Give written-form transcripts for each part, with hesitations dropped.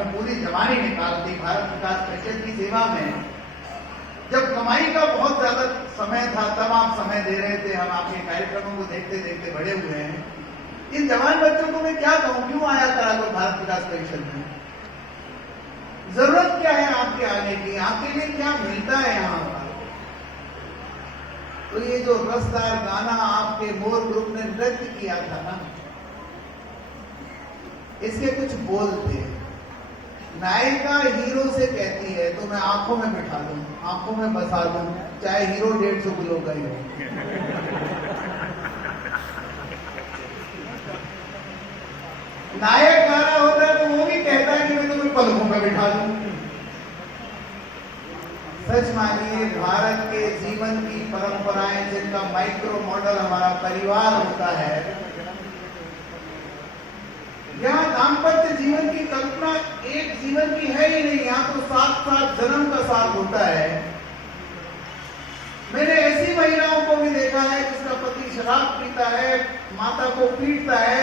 मैं पूरी जवानी निकाल दी भारत विकास परिषद की सेवा में। जब कमाई का बहुत ज्यादा समय था तब आप समय दे रहे थे, हम आपके कार्यक्रमों को देखते देखते बड़े हुए हैं। इन जवान बच्चों को मैं क्या कहूं, क्यों आया करा करो भारत विकास परिषद में? जरूरत क्या है आपके आने की, आपके लिए क्या मिलता है यहाँ पर? तो ये जो रसदार गाना आपके मोर ग्रुप ने नृत्य किया था ना, इसके कुछ बोल थे। नायिका हीरो से कहती है तो मैं आंखों में बिठा दूं, आंखों में बसा दूं, चाहे हीरो 150 किलो का ही हो। नायक गा रहा होता है तो वो भी कहता है कि मैं तुम्हें पलकों में बिठा दूं। सच मानिए, भारत के जीवन की परंपराएं जिनका माइक्रो मॉडल हमारा परिवार होता है, यहाँ दाम्पत्य जीवन की कल्पना एक जीवन की है ही नहीं, यहाँ तो 7-7 जन्म का साथ होता है। मैंने ऐसी महिलाओं को भी देखा है जिसका पति शराब पीता है, माता को पीटता है,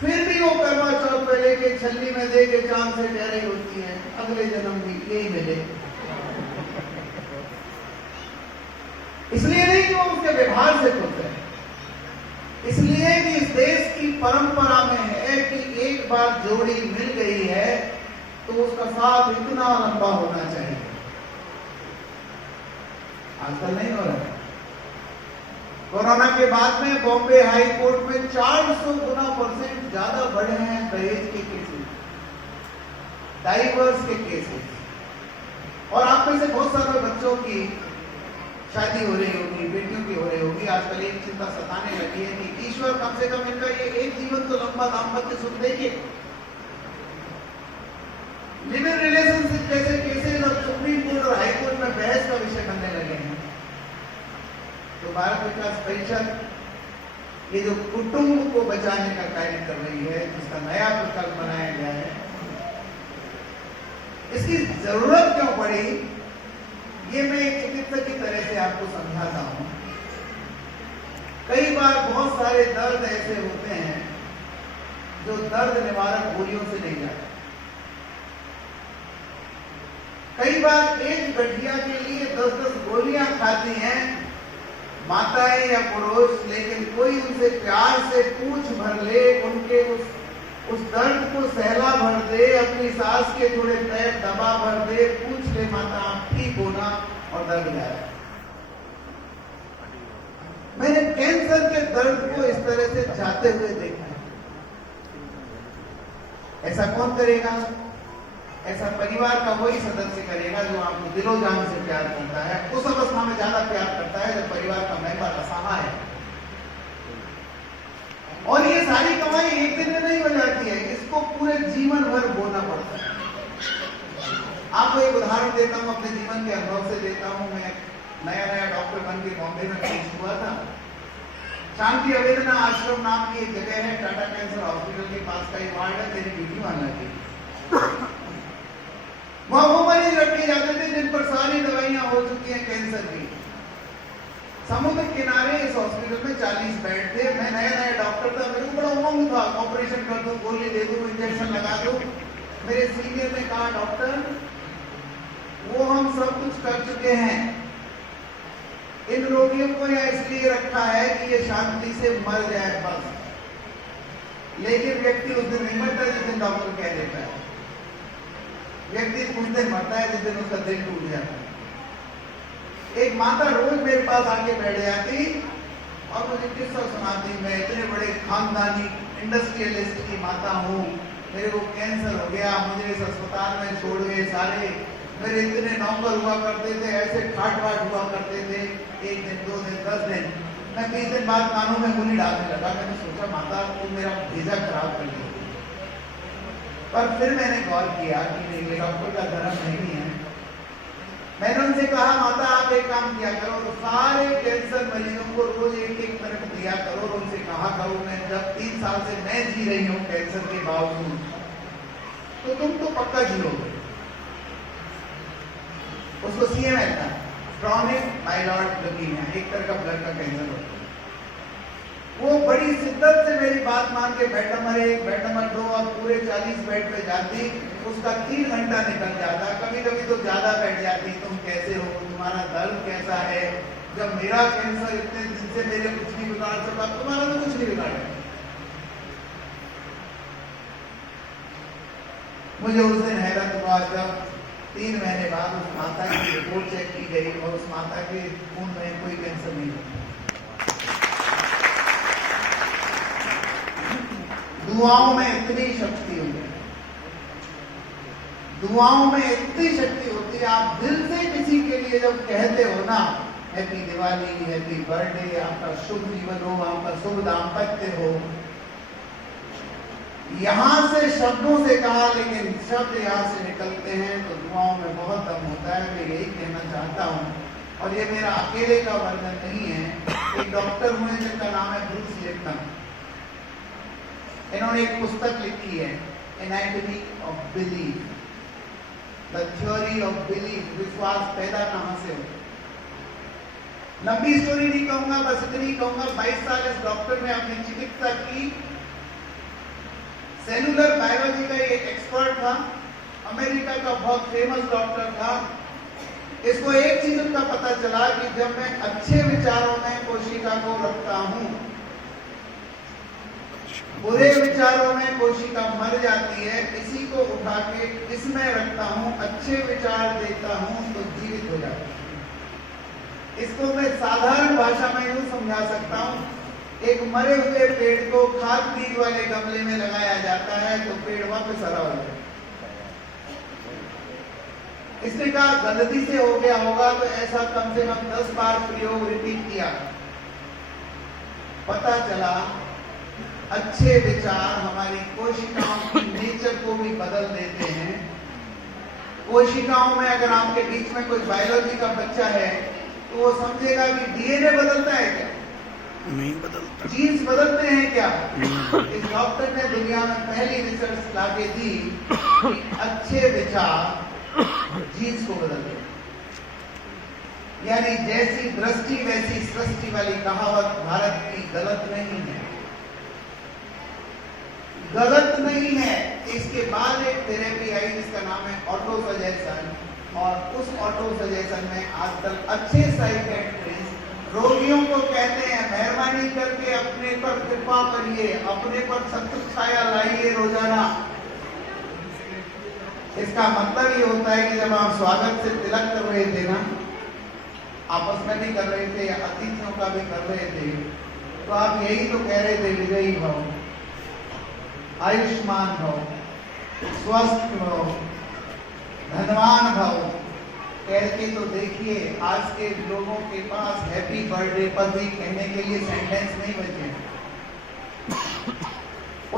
फिर भी वो करवा चौथ पे लेके छल्ली में दे के चांद से कह रही होती है अगले जन्म भी यही मिले। इसलिए नहीं कि वो उसके व्यवहार से खुश है, इसलिए कि इस देश की परंपरा में है कि एक बार जोड़ी मिल गई है तो उसका साथ इतना लंबा होना चाहिए। आजकल नहीं हो रहा है। कोरोना के बाद में बॉम्बे हाई कोर्ट में 400 गुना % ज्यादा बढ़े हैं दहेज के केसेस, डाइवर्स के केसेस। और आप में से बहुत सारे बच्चों की शादी हो रही होगी, बेटियों की हो रही होगी। आजकल एक चिंता सताने लगी है कि ईश्वर कम से कम इनका ये एक जीवन तो लंबा दाम्पत्य सुख देंगे। लिव इन रिलेशनशिप जैसे केसेस और सुप्रीम कोर्ट और हाई कोर्ट में बहस का विषय बनने लगे हैं। तो भारत विकास परिषद ये जो कुटुंब को बचाने का कार्य कर रही है, जिसका नया प्रकल्प बनाया गया है, इसकी जरूरत क्यों पड़ी, ये मैं एक चिकित्सक की तरह से आपको समझाता हूं। कई बार बहुत सारे दर्द ऐसे होते हैं जो दर्द निवारक गोलियों से नहीं जाते। कई बार एक गठिया के लिए 10-10 गोलियां खाती हैं माताएं या पुरुष, लेकिन कोई उनसे प्यार से पूछ भर ले, उनके उस दर्द को सहला भर दे, अपनी सांस के थोड़े पैर दबा भर दे, पूछ ले माता आप ठीक हो ना, और दर्द गायब। मैंने कैंसर के दर्द को इस तरह से जाते हुए देखा है। ऐसा कौन करेगा? ऐसा परिवार का वही सदस्य करेगा जो आपको दिलो जान से प्यार करता है। उस अवस्था में ज्यादा प्यार करता है जब परिवार का मेंबर असहाय है। और ये सारी कमाई एक दिन में नहीं हो जाती है, इसको पूरे जीवन भर बोना पड़ता है। आपको एक उदाहरण देता हूं, अपने जीवन के अनुभव से देता हूं। मैं नया डॉक्टर बन के बॉम्बे में पेश हुआ था। शांति अवेदना आश्रम नाम की एक जगह है, टाटा कैंसर हॉस्पिटल के पास का वार्ड है, मेरी ड्यूटी वहां लगी। वहां वो मरीज रखे जाते थे जिन पर सारी दवाइयां हो चुकी हैं कैंसर की। समुद्र किनारे इस हॉस्पिटल में 40 बेड थे। मैं नया डॉक्टर था, मेरे को बड़ा उमंग था, ऑपरेशन कर दूं, गोली दे दूं, इंजेक्शन लगा दूं। मेरे सीनियर ने कहा डॉक्टर वो हम सब कुछ कर चुके हैं, इन रोगियों को यहाँ इसलिए रखा है कि ये शांति से मर जाए बस। लेकिन व्यक्ति उस दिन नहीं मरता जिस दिन डॉक्टर कह देता है, व्यक्ति उस दिन मरता है जिस दिन उसका दिल टूट जाता है। एक माता रोज मेरे पास आके बैठ जाती और मुझे किस्सा सुनाती, मैं इतने बड़े खानदानी इंडस्ट्रियलिस्ट की माता हूँ, मेरे को कैंसर हो गया, मुझे इस अस्पताल में छोड़ गए सारे, मेरे इतने नौकर हुआ करते थे, ऐसे ठाट बाट हुआ करते थे, 1 दिन 2 दिन 10 दिन। मैं 20 दिन बाद कानों में गोली डालने लगा। मैंने सोचा माता तुम मेरा भेजा खराब कर दी। पर फिर मैंने गौर किया कि नहीं, ये डॉक्टर का धर्म नहीं है। मैंने उनसे कहा माता आप एक काम किया करो, तो सारे कैंसर मरीजों को रोज 1-1 मिनट दिया करो और उनसे कहा करो मैं जब 3 साल से मैं जी रही हूँ कैंसर के बावजूद, तो तुम तो पक्का जियोगे। उसको CML था, क्रॉनिक माइलॉइड ल्यूकेमिया, एक तरह का ब्लड का कैंसर होता है। वो बड़ी शिद्दत से मेरी बात मान के बेड नंबर 1, बेड नंबर 2 और पूरे 40 बेड पे जाती। उसका 3 घंटा निकल जाता, कभी कभी तो ज्यादा बैठ जाती। तुम कैसे हो, तुम्हारा दर्द कैसा है? जब मेरा कैंसर इतने दिन से मेरे कुछ नहीं बिगाड़ सका, तुम्हारा तो कुछ नहीं बिगाड़ा। मुझे उस दिन हैरत हुआ जब 3 महीने बाद उस माता की रिपोर्ट चेक की गई और उस माता के खून में कोई कैंसर नहीं था। दुआओं में इतनी शक्ति होती है, दुआओं में इतनी शक्ति होती है। आप दिल से किसी के लिए जब कहते हो ना, हैप्पी दिवाली, हैप्पी बर्थडे, आपका शुभ जीवन हो, आपका शुभ दाम्पत्य हो, यहां से शब्दों से कहा, लेकिन शब्द यहां से निकलते हैं तो दुआओं में बहुत दम होता है। मैं यही कहना चाहता हूं, और ये मेरा अकेले का वर्णन नहीं है। एक डॉक्टर हुए जिनका नाम है ब्रूस लिप्टन, इन्होंने एक पुस्तक लिखी है, anatomy of belief, the theory of belief. विश्वास पैदा कहां से हो? लंबी स्टोरी नहीं कहूंगा, बस इतनी कहूंगा, 22 साल इस डॉक्टर ने अपनी चिकित्सा की। सेलुलर बायोलॉजी का एक एक्सपर्ट था, अमेरिका का बहुत फेमस डॉक्टर था। इसको एक चीज का पता चला कि जब मैं अच्छे विचारों में कोशिका को रखता हूं, बुरे विचारों में कोशिका मर जाती है। इसी को उठा के इसमें रखता हूं, अच्छे विचार देता हूं तो जीवित हो जाता है। इसको मैं साधारण भाषा में यूं समझा सकता हूं, एक मरे हुए पेड़ को खाद बीज वाले गमले में लगाया जाता है तो पेड़ वापस हरा हो जाता है। इसने कहा गलती से हो गया होगा, तो ऐसा कम से कम 10 बार प्रयोग रिपीट किया। पता चला अच्छे विचार हमारी कोशिकाओं की नेचर को भी बदल देते हैं। कोशिकाओं में अगर आपके बीच में कोई बायोलॉजी का बच्चा है तो वो समझेगा कि डीएनए बदलता है क्या? नहीं बदलता। जीन्स बदलते हैं क्या? इस डॉक्टर ने दुनिया में पहली रिसर्च लाके दी कि अच्छे विचार जीन्स को बदलते हैं। यानी जैसी दृष्टि वैसी सृष्टि वाली कहावत भारत की गलत नहीं है, गलत नहीं है। इसके बाद एक थेरेपी आई जिसका नाम है ऑटो सजेशन, और उस ऑटो सजेशन में आजकल अच्छे साइकियाट्रिस्ट रोगियों को कहते हैं मेहरबानी करके अपने पर कृपा करिए, अपने पर सत्य छाया लाइए रोजाना। इसका मतलब ये होता है कि जब आप स्वागत से तिलक कर रहे थे ना, आपस में भी कर रहे थे या अतिथियों का भी कर रहे थे, तो आप यही तो कह रहे थे विजयी भव, आयुष्मान भव, स्वस्थ भव, धनवान भव। कह के तो देखिए आज के लोगों के पास हैप्पी बर्थडे पर भी कहने के लिए सेंटेंस नहीं बचे।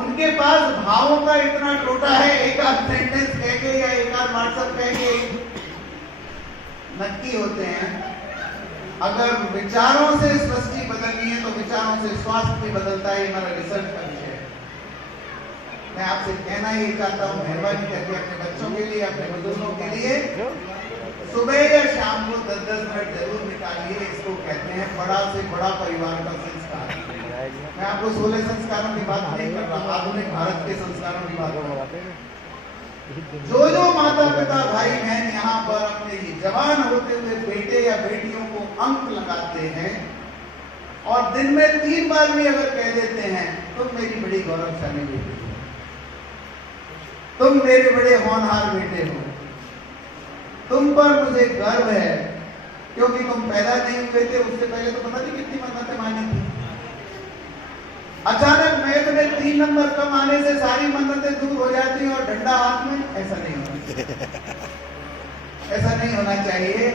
उनके पास भावों का इतना टोटा है, एक आध सेंटेंस कह के या एक आध व्हाट्सएप कह के नक्की होते हैं। अगर विचारों से सृष्टि बदलनी है तो विचारों से स्वास्थ्य भी बदलता है। हमारा रिसर्च का विषय है। मैं आपसे कहना ये चाहता हूँ, मेहरबानी करके अपने बच्चों के लिए, अपने बुजुर्गों के लिए सुबह या शाम को 10-10 मिनट जरूर निकालिए। इसको कहते हैं बड़ा से बड़ा परिवार का संस्कार। मैं आपको 16 संस्कारों की बात नहीं कर रहा, आधुनिक भारत के संस्कारों की बात कर रहा। जो माता पिता भाई बहन यहाँ पर अपने जवान होते हुए बेटे या बेटियों को अंक लगाते हैं और दिन में 3 बार भी अगर कह देते हैं तुम मेरी बड़ी गौरवशाली बेटी हो, तुम मेरे बड़े होनहार बेटे हो, तुम पर मुझे गर्व है, क्योंकि तुम पैदा नहीं हुए थे उससे पहले तो पता नहीं कितनी मन्नतें मानी थी। अचानक मैं तुम्हें 3 नंबर कम आने से सारी मन्नतें दूर हो जाती और डंडा हाथ में। ऐसा नहीं होना, ऐसा नहीं होना चाहिए।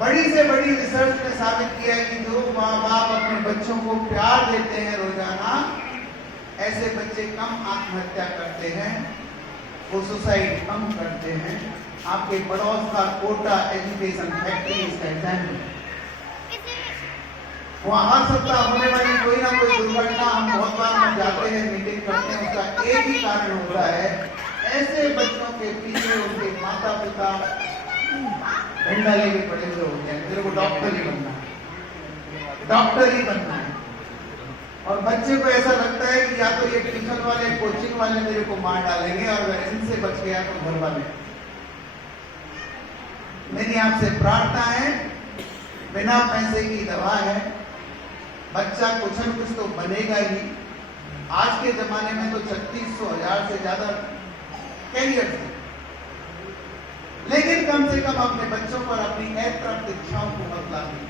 बड़ी से बड़ी रिसर्च ने साबित किया है कि जो माँ बाप अपने बच्चों को प्यार देते हैं रोजाना, ऐसे बच्चे कम आत्महत्या करते हैं, वो सुसाइड कम करते हैं। आपके पड़ोस का कोटा एजुकेशन फैक्ट्री इसका एग्जाम्पल। वहाँ हर सप्ताह होने वाली कोई ना कोई दुर्घटना हम बहुत बार जाते हैं, मीटिंग करते हैं, उसका एक ही कारण होता है, ऐसे बच्चों के पीछे उनके माता पिता डंडा लेके पड़े हुए होते हैं। तेरे को डॉक्टर ही बनना है, डॉक्टर ही बनना है। और बच्चे को ऐसा लगता है कि या तो ये ट्यूशन वाले कोचिंग वाले मेरे को मार डालेंगे और अगर इनसे बच गया तो घर वाले। मेरी आपसे प्रार्थना है, बिना पैसे की दवा है, बच्चा कुछ न कुछ तो बनेगा ही। आज के जमाने में तो 3600 से ज्यादा कैरियर थे, लेकिन कम से कम अपने बच्चों पर अपनी अतृप्त इच्छाओं को मत लाइए।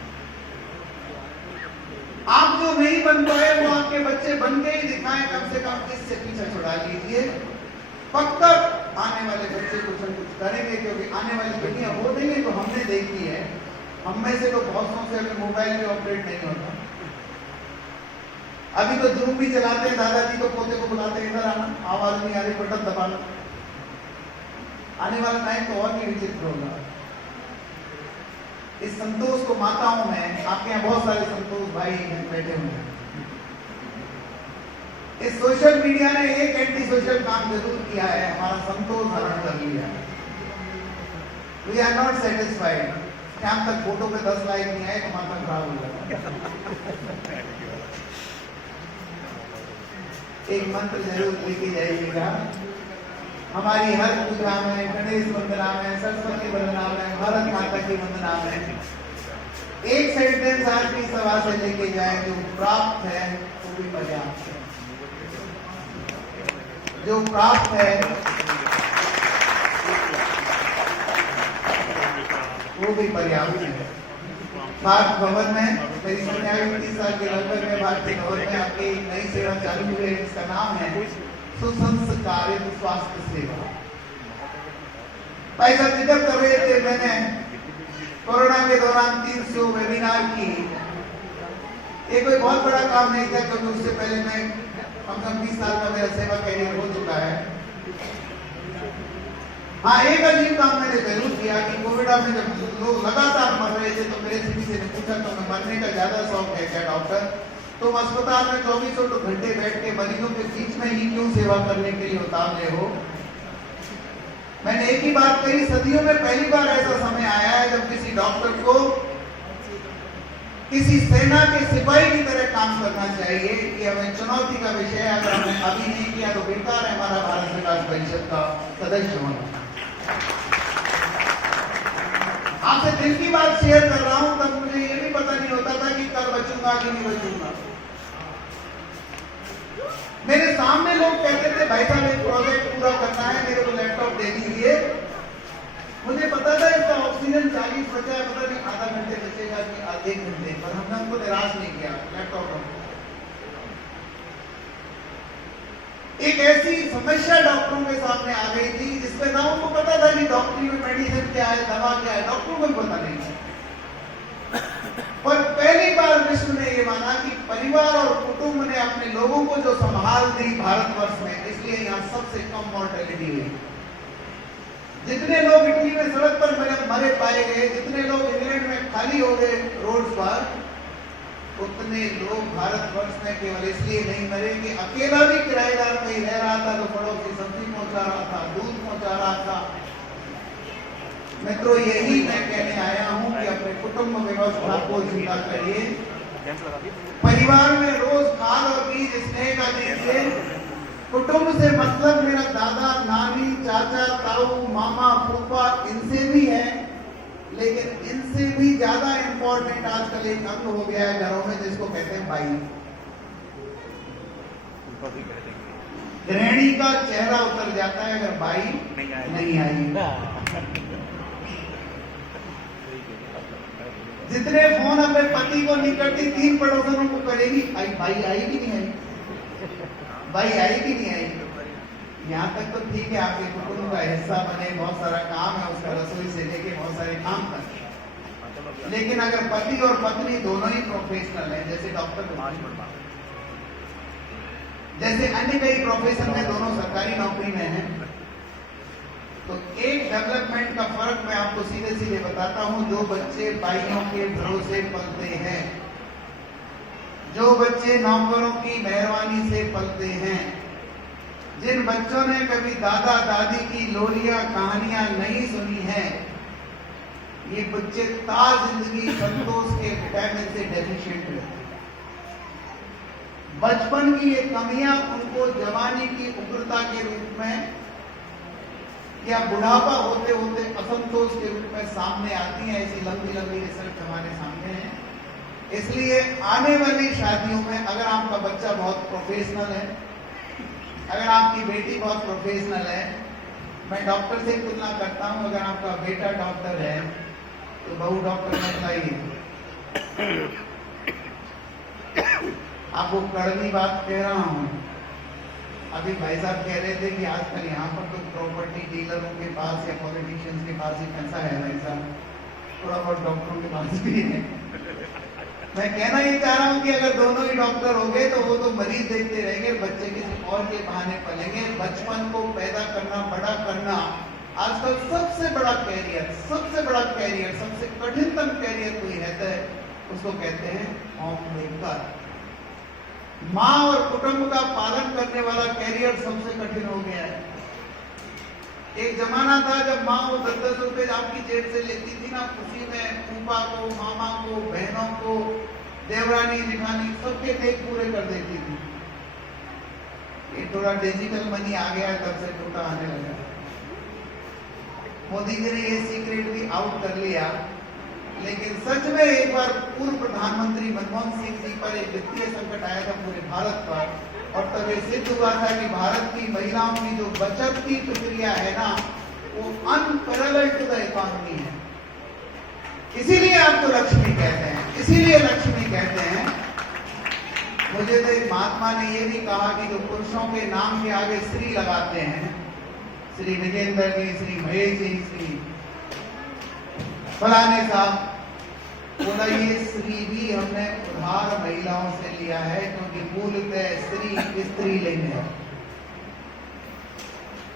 आप जो नहीं बन पाए वो आपके बच्चे बन के ही दिखाएं, कम से कम इससे पीछा छुड़ा लीजिए। पक्का आने वाले बच्चे कुछ न कुछ करेंगे, क्योंकि आने वाली दुनिया वो नहीं तो हमने देखी है। हम में से तो बहुतों से अभी मोबाइल भी ऑपरेट नहीं होता। अभी तो जूम भी चलाते हैं, दादाजी को पोते को बुलाते हैं, इधर आना, आवाज नहीं आ रही, बटन दबाना। आने वाला टाइम तो और भी विचित्र होगा। इस संतोष को माता हूं मैं, आपके यहाँ बहुत सारे संतोष भाई बैठे हुए हैं। इस सोशल मीडिया ने एक एंटी सोशल काम जरूर किया है, हमारा संतोष हरण कर लिया। We are not satisfied. शाम तक फोटो पे 10 लाइक नहीं आए तो माथा खराब हो जाता। एक मंत्र जरूर लेके जाइएगा। हमारी हर पूजा में, गणेश वंदना में, सरस्वती वंदना में, भारत माता की वंदना में एक सेंटेंस आज की सभा से लेके जाए, जो प्राप्त है वो भी पर्याप्त है। जो प्राप्त है वो भी पर्याप्त है। भारत भवन में मेरी कन्या 30 साल के लगभग में भारतीय भवन में आपकी नई सेवा चालू हुई है, जिसका नाम है सुसंस्कारित स्वास्थ्य सेवा। भाई साहब जिक्र कर रहे थे, मैंने कोरोना के दौरान 300 वेबिनार की। ये कोई बहुत बड़ा काम नहीं था, क्योंकि उससे पहले मैं कम से कम 20 साल का मेरा सेवा कैरियर हो चुका है। हाँ, एक अजीब काम मैंने जरूर किया कि कोविड में जब लोग लगातार मर रहे थे तो मेरे से किसी ने पूछा तो मैं मरने का ज्यादा शौक है क्या डॉक्टर, तुम अस्पताल में 24 घंटे बैठ के मरीजों के बीच में ही क्यों सेवा करने के लिए उतावले हो? मैंने एक ही बात कही, सदियों में पहली बार ऐसा समय आया है जब किसी डॉक्टर को किसी सेना के सिपाही की तरह काम करना चाहिए। कि हमें चुनौती का विषय है, अगर हमने अभी नहीं किया तो बेकार है हमारा भारत विकास परिषद का सदस्य होना। आपसे दिल की बात शेयर कर रहा हूं, तब मुझे ये भी पता नहीं होता था कि कल बचूंगा कि नहीं बचूंगा। मेरे सामने लोग कहते थे भाई साहब एक प्रोजेक्ट पूरा करना है, मेरे को लैपटॉप दे दीजिए। मुझे पता था इसका ऑक्सीजन 40 बचा है, पता नहीं आधा घंटे बचेगा कि आधे घंटे, पर हमने उनको निराश नहीं किया। लैपटॉप एक ऐसी समस्या डॉक्टरों के सामने आ गई थी जिसमें ना उनको पता था कि डॉक्टरी में मेडिसिन क्या है, दवा क्या है, डॉक्टरों को भी पता नहीं था। और पहली बार विश्व ने ये माना कि परिवार और कुटुंब ने अपने लोगों को जो संभाल दी भारतवर्ष में, इसलिए यहाँ सबसे कम मॉर्टेलिटी हुई। जितने लोग इटली में सड़क पर मरे पाए गए, जितने लोग इंग्लैंड में खाली हो गए रोड पर, उतने लोग भारतवर्ष में केवल इसलिए नहीं मरे कि अकेला भी किराएदार कहीं रह रहा था तो पड़ोसी सब्जी पहुंचा रहा था, दूध पहुंचा रहा था। मित्रों, यही मैं कहने आया हूं कि अपने कुटुंब व्यवस्था को जिंदा करिए। परिवार में रोज खाद और बीज स्नेह का दीजिए। कुटुंब से मतलब मेरा दादा, नानी, चाचा, ताऊ, मामा, फूफा, इनसे भी है, लेकिन इनसे भी ज्यादा इंपॉर्टेंट आजकल एक अंग हो गया है घरों में, जिसको कहते हैं बाई। गृहिणी का चेहरा उतर जाता है अगर बाई नहीं आई। जितने फोन अपने पति को नहीं करती, 3 पड़ोसनों को करेगी, भाई आई कि नहीं आई, भाई आई कि नहीं आई। यहाँ तक तो ठीक है, आपके कुटुंब का हिस्सा बने, बहुत सारा काम है उसका, रसोई से लेके बहुत सारे काम करते। लेकिन अगर पति और पत्नी दोनों ही प्रोफेशनल हैं, जैसे डॉक्टर, जैसे अन्य कई प्रोफेशन में दोनों सरकारी नौकरी में हैं, तो एक डेवलपमेंट का फर्क मैं आपको सीधे सीधे बताता हूं। जो बच्चे बाइयों के भरोसे पलते हैं, जो बच्चे नौकरों की मेहरबानी से पलते हैं, जिन बच्चों ने कभी दादा दादी की लोरियां कहानियां नहीं सुनी हैं, ये बच्चे ताज जिंदगी संतोष के विटामिन से डेफिशिएंट रहते हैं। बचपन की ये कमियां उनको जवानी की उग्रता के रूप में या बुढ़ापा होते होते असंतोष के रूप में सामने आती हैं। ऐसी लंबी लंबी रिसर्च हमारे सामने है। इसलिए आने वाली शादियों में अगर आपका बच्चा बहुत प्रोफेशनल है, अगर आपकी बेटी बहुत प्रोफेशनल है, मैं डॉक्टर से तुलना करता हूं, अगर आपका बेटा डॉक्टर है तो बहू डॉक्टर मत लाइए। आपको कड़वी बात कह रहा हूं। अभी भाई साहब कह रहे थे कि आजकल यहाँ पर तो प्रॉपर्टी डीलरों के पास या पॉलिटिशियंस के पास ही पैसा है भाई साहब, थोड़ा बहुत डॉक्टरों के पास भी है। मैं कहना ये चाह रहा हूँ कि अगर दोनों ही डॉक्टर हो गए तो वो तो मरीज देखते रहेंगे, बच्चे किसी और के बहाने पलेंगे। बचपन को पैदा करना, बड़ा करना आजकल सबसे बड़ा कैरियर, सबसे कठिनतम कैरियर कोई रहता है, उसको कहते हैं होम मेकर। माँ और कुटुंब का पालन करने वाला कैरियर सबसे कठिन हो गया है। एक जमाना था जब माँ वो 10-10 रुपए आपकी जेब से लेती थी ना, खुशी में फूफा को, मामा को, बहनों को, देवरानी जेठानी सबके देख पूरे कर देती थी। ये थोड़ा डिजिटल मनी आ गया है, तब से टूटा आने लगा। मोदी जी ने ये सीक्रेट भी आउट कर लिया, लेकिन सच में एक बार पूर्व प्रधानमंत्री मनमोहन सिंह जी पर एक वित्तीय संकट आया था पूरे भारत पर, और तब ये सिद्ध हुआ था कि भारत की महिलाओं की जो बचत की प्रक्रिया है ना, वो अनपैरेलल्ड टू द इकोनॉमी है। इसीलिए आपको लक्ष्मी कहते हैं, इसीलिए लक्ष्मी कहते हैं। मुझे तो एक महात्मा ने ये भी कहा कि जो पुरुषों के नाम के आगे श्री लगाते हैं, श्री विजेंद्र जी, श्री महेश जी, श्री फलाने साहब, बोला ये श्री भी हमने उधार महिलाओं से लिया है, क्योंकि मूलतः श्री स्त्री लिंग है।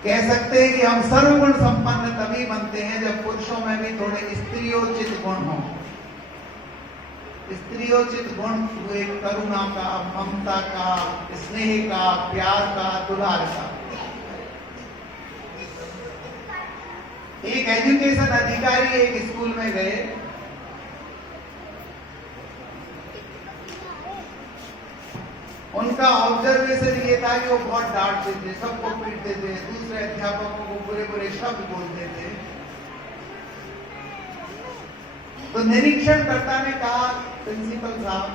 कह सकते हैं कि हम सर्वगुण संपन्न तभी बनते हैं जब पुरुषों में भी थोड़े स्त्रियोचित गुण हों। स्त्रियोचित गुण हुए करुणा का, ममता का, स्नेह का, प्यार का, दुलार का। एक एजुकेशन अधिकारी एक स्कूल में गए, उनका ऑब्जर्वेशन ये था कि वो बहुत डांटते थे, सबको पीटते थे, दूसरे अध्यापकों को बुरे बुरे शब्द बोलते थे। तो निरीक्षणकर्ता ने कहा, प्रिंसिपल साहब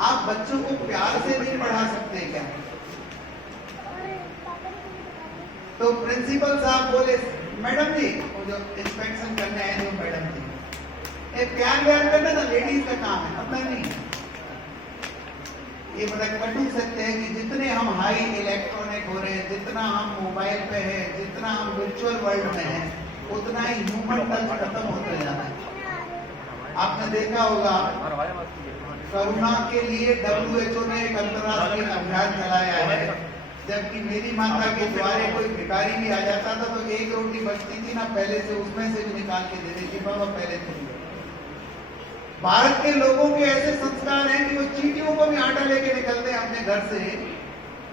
आप बच्चों को प्यार से नहीं पढ़ा सकते क्या? तो प्रिंसिपल साहब बोले, मैडम जी, वो जो इंस्पेक्शन करने आए थे मैडम जी, एक प्यार करना ना लेडीज का काम है, अपना नहीं। ये बड़ा कटु सत्य है कि जितने हम हाई इलेक्ट्रॉनिक हो रहे हैं, जितना हम मोबाइल पे है, जितना हम वर्चुअल वर्ल्ड में है, उतना ही ह्यूमन टच खत्म होते जा रहा है। आपने देखा होगा करुणा के लिए WHO ने एक अंतर्राष्ट्रीय अभियान चलाया है। जबकि मेरी माता के द्वारे कोई भिखारी भी आ जाता था तो एक रोटी बचती थी ना, पहले से उसमें से भी निकाल के दे देती, बाबा पहले तुम। भारत के लोगों के ऐसे संस्कार हैं कि वो चींटियों को भी आटा लेके निकलते हैं अपने घर से।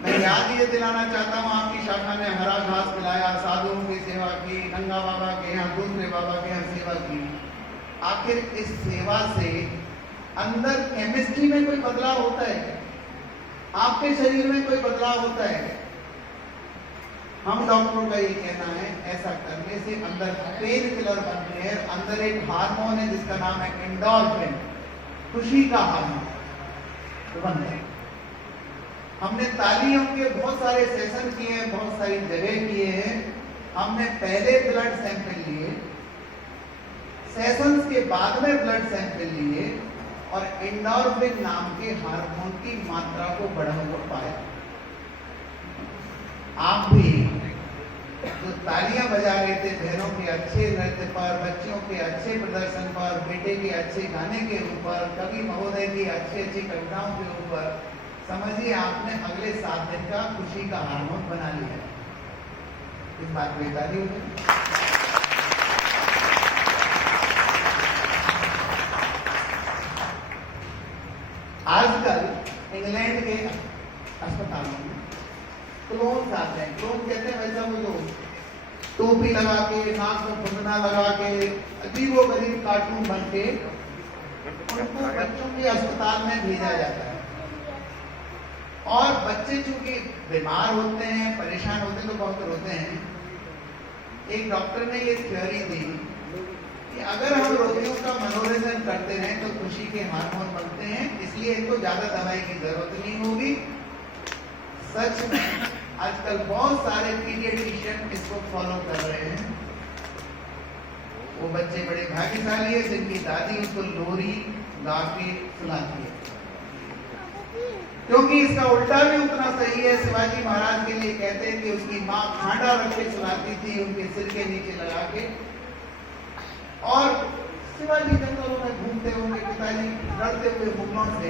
मैं याद ये दिलाना चाहता हूँ, आपकी शाखा ने हरा घास खिलाया, साधुओं की सेवा की, गंगा बाबा के यहाँ, दूसरे बाबा के यहाँ सेवा की। आखिर इस सेवा से अंदर केमिस्ट्री में कोई बदलाव होता है? आपके शरीर में कोई बदलाव होता है? हम डॉक्टरों का ये कहना है, ऐसा करने से अंदर पेन किलर बनते हैं, अंदर एक हार्मोन है जिसका नाम है एंडोर्फिन, खुशी का हार्मोन बनता है। हमने तालियों के बहुत सारे सेशन किए हैं, बहुत सारी जगह किए हैं। हमने पहले ब्लड सैंपल लिए, सेशंस के बाद में ब्लड सैंपल लिए और एंडोर्फिन नाम के हार्मोन की मात्रा को बढ़ा हुआ पाया। आप भी जो तालियां बजा रहे थे बहनों के अच्छे नृत्य पर, बच्चियों के अच्छे प्रदर्शन पर, बेटे के अच्छे गाने के ऊपर, कवि महोदय की अच्छी अच्छी कविताओं के ऊपर, समझिए आपने अगले 7 दिन का खुशी का हार्मोन बना लिया। इस बात में ताली हो गई। आजकल इंग्लैंड के अस्पतालों में क्लोन्स आते हैं। क्लोन कहते हैं वैसा वो जो टोपी लगा के, नाक में फुंदना लगा के, अजीबोगरीब कार्टून बन के उनको बच्चों के अस्पताल में भेजा जाता है। और बच्चे चूंकि बीमार होते हैं, परेशान होते हैं तो बहुत रोते हैं। एक डॉक्टर ने ये थ्योरी दी कि अगर हम रोगियों का मनोरंजन करते रहे तो खुशी के हार्मोन बनते हैं, इसलिए इनको ज्यादा दवाई की जरूरत नहीं होगी। सच में आजकल बहुत सारे पीडियाट्रिशियन इसको फॉलो कर रहे हैं। वो बच्चे बड़े भाग्यशाली है जिनकी दादी उसको लोरी गा के सुनाती है, क्योंकि इसका उल्टा भी उतना सही है। शिवाजी महाराज के लिए कहते हैं कि उसकी माँ खांडा रख के सुनाती थी उनके सिर के नीचे लगा के, और शिवाजी जंगलों में घूमते होंगे, पिताजी लड़ते हुए मुगलों से,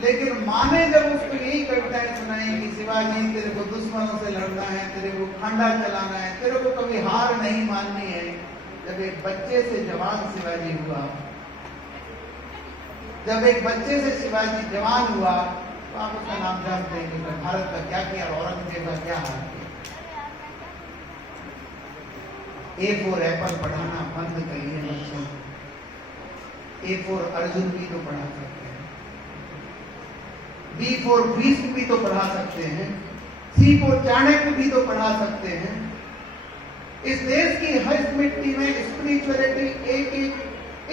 लेकिन माँ ने जब उसको यही कविताएं सुनाई कि शिवाजी तेरे को दुश्मनों से लड़ना है, तेरे को खांडा चलाना है, तेरे को कभी हार नहीं माननी है। जब एक बच्चे से जवान शिवाजी हुआ, जब एक बच्चे से शिवाजी जवान हुआ, तो आप उसका नाम जानते हैं कि भारत का क्या किया, औरंगजेब का क्या हाल किया। ए फॉर एप्पल पढ़ाना बंद करिए बच्चों को। ए फॉर अर्जुन भी तो पढ़ा सकते हैं, बी फॉर भीष्म भी तो पढ़ा सकते हैं, सी फॉर चाणक्य भी तो पढ़ा सकते हैं। इस देश की हर मिट्टी में स्पिरिचुअलिटी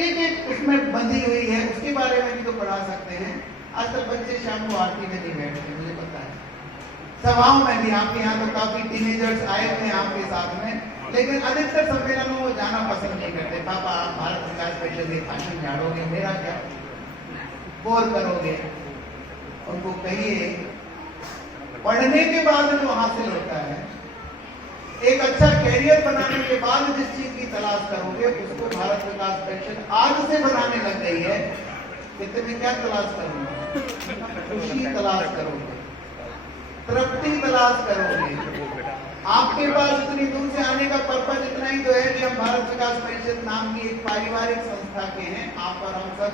एक उसमें बंधी हुई है, उसके बारे में भी तो पढ़ा सकते हैं। आजकल बच्चे शाम को आरती में नहीं बैठते, मुझे पता है। सभाओं में भी आपके यहाँ तो काफी टीनेजर्स आए हुए हैं आपके साथ में, लेकिन अधिकतर सम्मेलनों में जाना पसंद नहीं करते। पापा आप भारत विकास परिषद के भाषण झाड़ोगे, मेरा क्या, बोर करोगे। उनको कहिए पढ़ने के बाद जो हासिल होता है, एक अच्छा कैरियर बनाने के बाद जिस चीज की तलाश करोगे, उसको भारत विकास परिषद आज से बनाने लग गई है। कितने में क्या तलाश करोगे? खुशी तलाश करोगे, तृप्ति तलाश करोगे। आपके पास इतनी दूर से आने का पर्पज इतना ही तो है कि हम भारत विकास परिषद नाम की एक पारिवारिक संस्था के हैं। आप और हम सब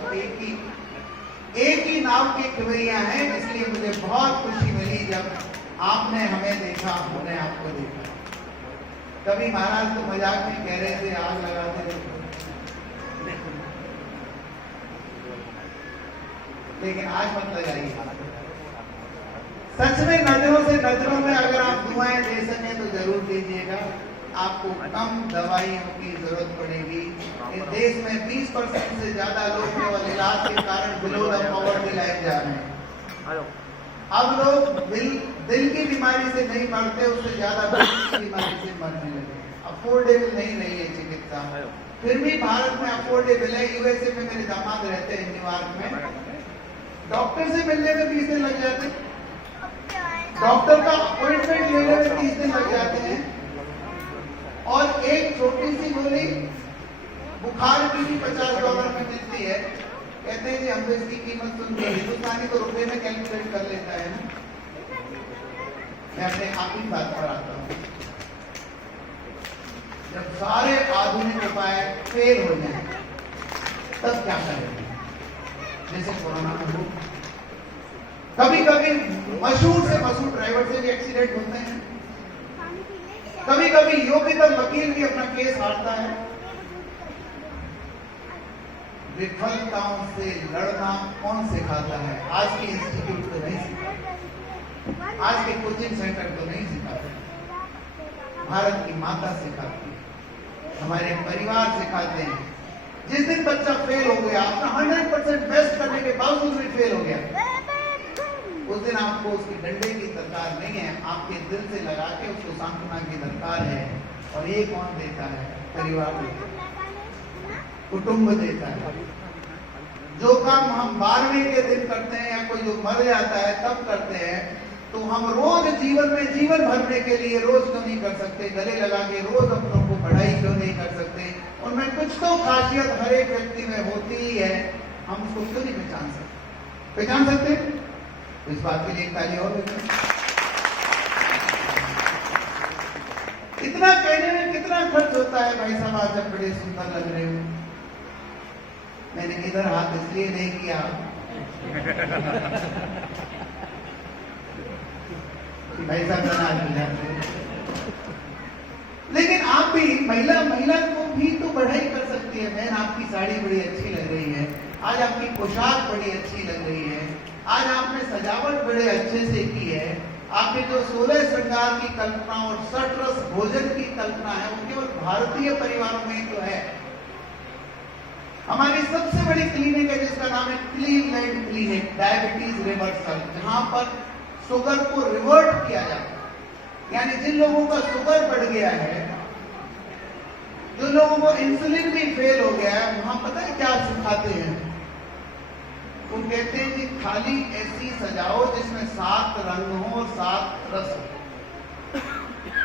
एक ही नाव के खिवैया हैं। इसलिए मुझे बहुत खुशी मिली जब आपने हमें देखा, हमने आपको देखा। कभी महाराज तो मजाक में कह रहे थे आग लगाते थे, लेकिन आज मत लगाइए। सच में नजरों से नजरों में अगर आप दुआएं दे सकें तो जरूर दीजिएगा। आपको कम दवाइयों की जरूरत पड़ेगी। इस देश में 20% से ज्यादा लोग केवल इलाज के कारण बिलो द पॉवर्टी लाइन जा रहे हैं। अब लोग दिल की बीमारी से नहीं मरते, उससे ज्यादा की बीमारी से मरने लगे। अफोर्डेबल नहीं रही है चिकित्सा, फिर भी भारत में अफोर्डेबल है। यूएसए में मेरे दामाद रहते हैं न्यूयॉर्क में, डॉक्टर से मिलने में 20 दिन लग जाते हैं, डॉक्टर का अपॉइंटमेंट लेने में 30 दिन लग जाते हैं, और एक छोटी सी गोली बुखार की भी $50 में मिलती है। कहते हैं कि हम तो इसकी कीमत सुन के हिंदुस्तानी तो रुपए में कैलकुलेट कर लेता है ना। मैं अपने आखिरी बात पर आता हूँ। जब सारे आधुनिक उपाय फेल हो जाए तब क्या करेंगे? जैसे कोरोना में हो, कभी कभी मशहूर से मशहूर ड्राइवर से भी एक्सीडेंट होते हैं, कभी कभी योग्यतम वकील भी अपना केस हारता है। विफलताओं से लड़ना कौन सिखाता है? आज के इंस्टीट्यूट तो नहीं सिखाते, आज के कोचिंग सेंटर तो नहीं सिखाते। भारत की माता सिखाती है, हमारे परिवार सिखाते हैं। जिस दिन बच्चा फेल हो गया, अपना 100% बेस्ट करने के बावजूद भी फेल हो गया, उस दिन आपको उसकी डंडे की दरकार नहीं है, आपके दिल से लगा के उसको सांत्वना की दरकार है। और ये कौन देता है? परिवार देता है, कुटुंब देता है। जो काम हम 12वीं के दिन करते हैं या कोई जो मर जाता है तब करते हैं, तो हम रोज जीवन में जीवन भरने के लिए रोज क्यों नहीं कर सकते? गले लगा के रोज अपनों को पढ़ाई क्यों नहीं कर सकते? उनमें कुछ तो खासियत हर एक व्यक्ति में होती ही है, हम उसको क्यों नहीं पहचान सकते? पहचान सकते? तो इस बात के लिए ताली और इतना कहने में कितना खर्च होता है भाई साहब? आज जब बड़े सुंदर लग रहे हो। मैंने इधर हाथ इसलिए नहीं किया कि भाई साहब नाराज हो जाते, लेकिन आप भी महिला को भी तो बढ़ाई कर सकती है। बहन आपकी साड़ी बड़ी अच्छी लग रही है, आज आपकी पोशाक बड़ी अच्छी लग रही है, आज आपने सजावट बड़े अच्छे से की है। आपने जो 16 श्रृंगार की कल्पना और 60 रस भोजन की कल्पना है, वो केवल भारतीय परिवारों में ही तो है। हमारी सबसे बड़ी क्लिनिक है जिसका नाम है क्लीवलैंड क्लिनिक डायबिटीज रिवर्सल, जहां पर शुगर को रिवर्ट किया जाता है। यानी जिन लोगों का शुगर बढ़ गया है, जो लोगों को इंसुलिन भी फेल हो गया है, वहां पता है क्या सिखाते हैं? वो कहते हैं कि थाली ऐसी सजाओ जिसमें 7 रंग हो और 7 रस हो।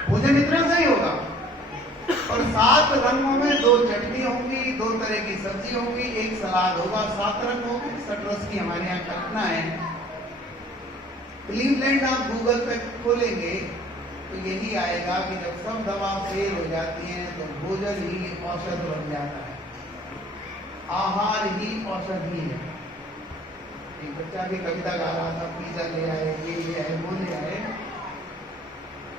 भोजन इतना सही होगा और 7 रंगों में 2 चटनी होंगी, 2 तरह की सब्जी होंगी, 1 सलाद होगा, 7 रंग होंगे, 60 रस की हमारे यहाँ कल्पना है। क्लीवलैंड आप गूगल पे खोलेंगे तो यही आएगा कि जब सब दवा फेल हो जाती है तो भोजन ही औषध बन जाता है, आहार ही औषधि है। एक बच्चा भी कविता गा रहा था, पिज्जा ले आए, ये ले आए, वो ले आए।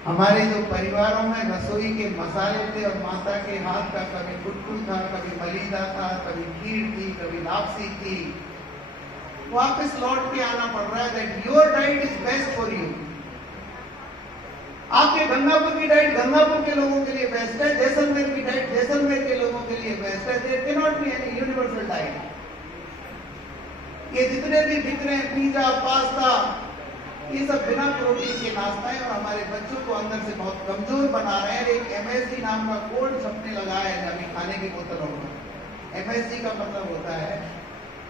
हमारे जो परिवारों में रसोई के मसाले थे और माता के हाथ का कभी गुटकुल था, कभी मलीदा था, कभी खीर थी, कभी लापसी थी, वापस लौट के आना पड़ रहा है that your diet is best for you. आपके गंगापुर की डाइट गंगापुर के लोगों के लिए बेस्ट है, जैसलमेर की डाइट जैसलमेर के लोगों के लिए बेस्ट है। There can not be any universal diet. ये जितने भी बिक रहे हैं पिज्जा, पास्ता, ये सब बिना प्रोटीन के नाश्ता है और हमारे बच्चों को अंदर से बहुत कमजोर बना रहे हैं। एक MSG नाम का कोड सबने लगाया है अभी खाने की बोतलों में। MSG का मतलब होता है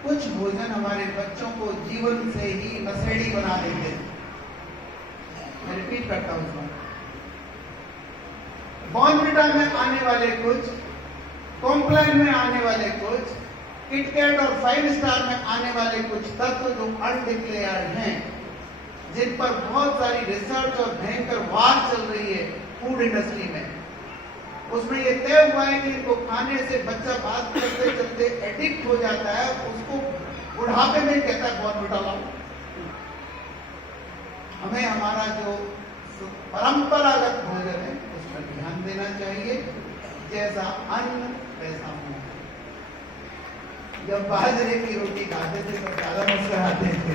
कुछ भोजन हमारे बच्चों को जीवन से ही नशेड़ी बना देते हैं। मैं रिपीट करता हूँ इसमें, बॉर्नविटा में आने वाले कुछ, कॉम्प्लान में आने वाले कुछ, किटकैट और 5 स्टार में आने वाले कुछ तत्व जो अनडिक्लेयर्ड हैं, जिन पर बहुत सारी रिसर्च और भयंकर वार चल रही है फूड इंडस्ट्री में, उसमें ये तय हुआ है कि इनको खाने से बच्चा बात करते चलते एडिक्ट हो जाता है, उसको बुढ़ापे में कहता है बॉर्नविटा लाओ। हमें हमारा जो परंपरागत भोजन है उस पर ध्यान देना चाहिए। जैसा अन्न वैसा मन। जब बाजरे की रोटी खाते थे तो ज्यादा मुस्कुराते थे,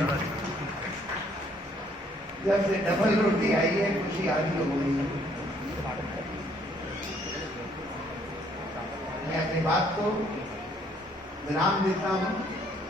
जब से डबल रोटी आई है खुशी आधी हो गई है। मैं अपनी बात को विराम देता हूं।